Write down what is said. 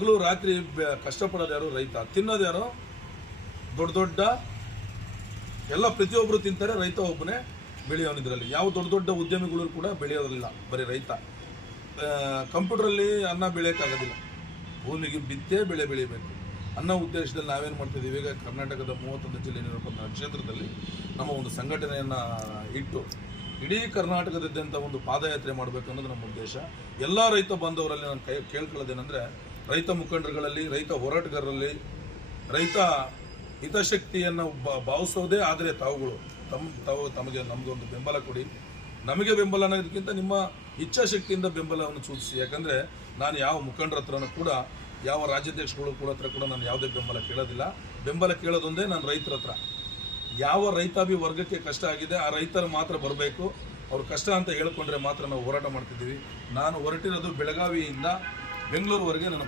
ಹಗಲು ರಾತ್ರಿ ಕಷ್ಟಪಡೋದು ಯಾರು? ರೈತ. ತಿನ್ನೋದು ಯಾರು? ದೊಡ್ಡ ದೊಡ್ಡ ಎಲ್ಲ ಪ್ರತಿಯೊಬ್ಬರು ತಿಂತಾರೆ, ರೈತ ಒಬ್ಬನೇ ಬೆಳೆಯೋನಿದ್ರಲ್ಲಿ. ಯಾವ ದೊಡ್ಡ ದೊಡ್ಡ ಉದ್ಯಮಿಗಳು ಕೂಡ ಬೆಳೆಯೋದಿಲ್ಲ, ಬರೀ ರೈತ. ಕಂಪ್ಯೂಟ್ರಲ್ಲಿ ಅನ್ನ ಬೆಳೆಯೋಕ್ಕಾಗೋದಿಲ್ಲ, ಭೂಮಿಗೆ ಬಿತ್ತೇ ಬೆಳೆ ಬೆಳಿಬೇಕು. ಅನ್ನೋ ಉದ್ದೇಶದಲ್ಲಿ ನಾವೇನು ಮಾಡ್ತಿದ್ದೀವಿ, ಈಗ ಕರ್ನಾಟಕದ 31 ಜಿಲ್ಲೆ ಕ್ಷೇತ್ರದಲ್ಲಿ ನಮ್ಮ ಒಂದು ಸಂಘಟನೆಯನ್ನು ಇಟ್ಟು ಇಡೀ ಕರ್ನಾಟಕದಾದ್ಯಂತ ಒಂದು ಪಾದಯಾತ್ರೆ ಮಾಡಬೇಕು ಅನ್ನೋದು ನಮ್ಮ ಉದ್ದೇಶ. ಎಲ್ಲ ರೈತ ಬಾಂಧವರಲ್ಲಿ ನಾನು ಕೇಳ್ಕೊಳ್ಳೋದೇನೆಂದರೆ, ರೈತ ಮುಖಂಡರುಗಳಲ್ಲಿ, ರೈತ ಹೋರಾಟಗಾರರಲ್ಲಿ, ರೈತ ಹಿತಾಸಕ್ತಿಯನ್ನು ಭಾವಿಸೋದೇ ಆದರೆ ತಾವುಗಳು ತಮಗೆ ನಮಗೊಂದು ಬೆಂಬಲ ಕೊಡಿ. ನಮಗೆ ಬೆಂಬಲ ಅನ್ನೋದಕ್ಕಿಂತ ನಿಮ್ಮ ಇಚ್ಛಾಶಕ್ತಿಯಿಂದ ಬೆಂಬಲವನ್ನು ಸೂಚಿಸಿ. ಯಾಕಂದರೆ ನಾನು ಯಾವ ಮುಖಂಡರ ಹತ್ರನೂ ಕೂಡ, ಯಾವ ರಾಜ್ಯಾಧ್ಯಕ್ಷಗಳು ಹತ್ರ ಕೂಡ ನಾನು ಯಾವುದೇ ಬೆಂಬಲ ಕೇಳೋದಿಲ್ಲ. ಬೆಂಬಲ ಕೇಳೋದೊಂದೇ ನಾನು ರೈತರ ಹತ್ರ. ಯಾವ ರೈತಾಭಿ ವರ್ಗಕ್ಕೆ ಕಷ್ಟ ಆಗಿದೆ ಆ ರೈತರು ಮಾತ್ರ ಬರಬೇಕು. ಅವ್ರ ಕಷ್ಟ ಅಂತ ಹೇಳ್ಕೊಂಡ್ರೆ ಮಾತ್ರ ನಾವು ಹೋರಾಟ ಮಾಡ್ತಿದ್ದೀವಿ. ನಾನು ಹೊರಟಿರೋದು ಬೆಳಗಾವಿಯಿಂದ ಬೆಂಗಳೂರುವರೆಗೆ ನನ್ನ